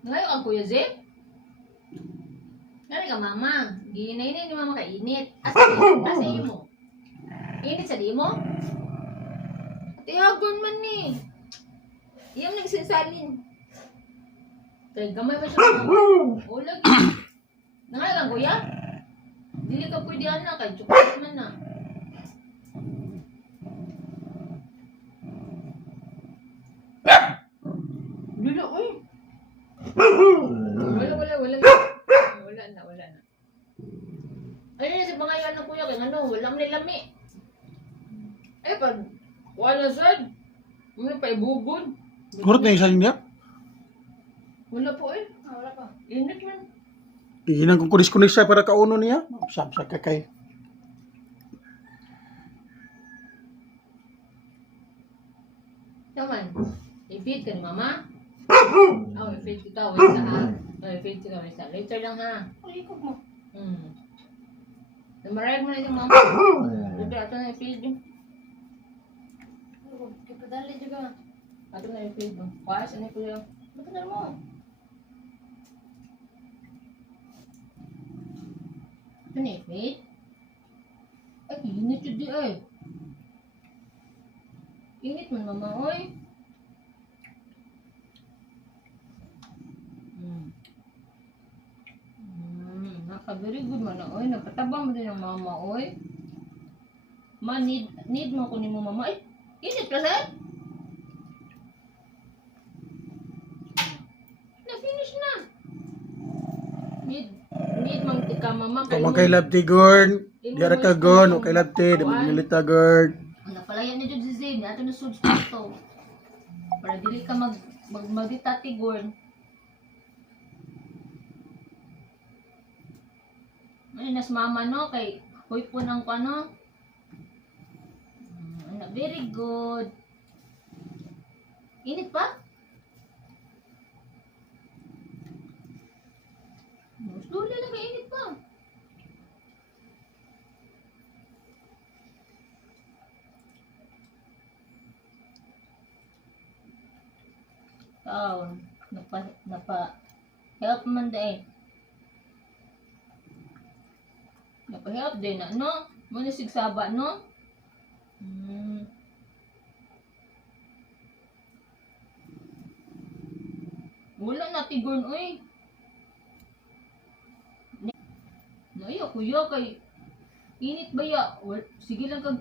Ngayon ang Kuya Zip? Nari ka mama. Ginay-inay ni mama kainit. Asa mo? Init sa di mo? Tiyagon man ni. Iyam nagsinsalin. Kay gamay ba siya? O lagi. Nangayon ang Kuya? Dili ka pwede anak kay chocolate man na. Dilo oy. Wala na. Ayun sa mga yan ng Kuya kay ano, walang nilami. Eh pag wala sad. May pa ibubod. Kurot na yung isa niya. Wala po eh. Wala pa. Init man. Iinang kong kunis-kunis siya para kauno niya. Samsa ka kay. Taman. I-feed ka ni mama? Oh, i-feed kita. Wait sa ha. Oh, i-feed kita. Wait sa. Later lang ha. Ay, ikot mo. Namarayag mo na yung mama. Sabi, ato na i-feed yun. Kapadali juga. Ato na i-feed mo. Paas, ano ko yun? Ba't mo? Ito na i-feed? Ay, init yun di ay. Init man mama, oy. Naka-very good man na, oy. Nagkatabang mo din ang mama, oy. Ma, need mo kunin mo mama. Ay, init ka saan? Na-finish na. Need mang tika mama. Kamang kay Labti Gord. Diara ka Gord. O kay Labti. Damagilita Gord. Napalayan niya dyan si Zane. Ato na subscribe. Para dili ka magditati Gord. Ano nas mama no kay hoy po ng ano. Very good. Init pa? Slowly lang init pa. Oh, napa help man dahil. Napa-help din na, no? Muna sigsaba, no? Wala na tigon, oy. Naiya, kuya, kay init ba ya? Sige lang kang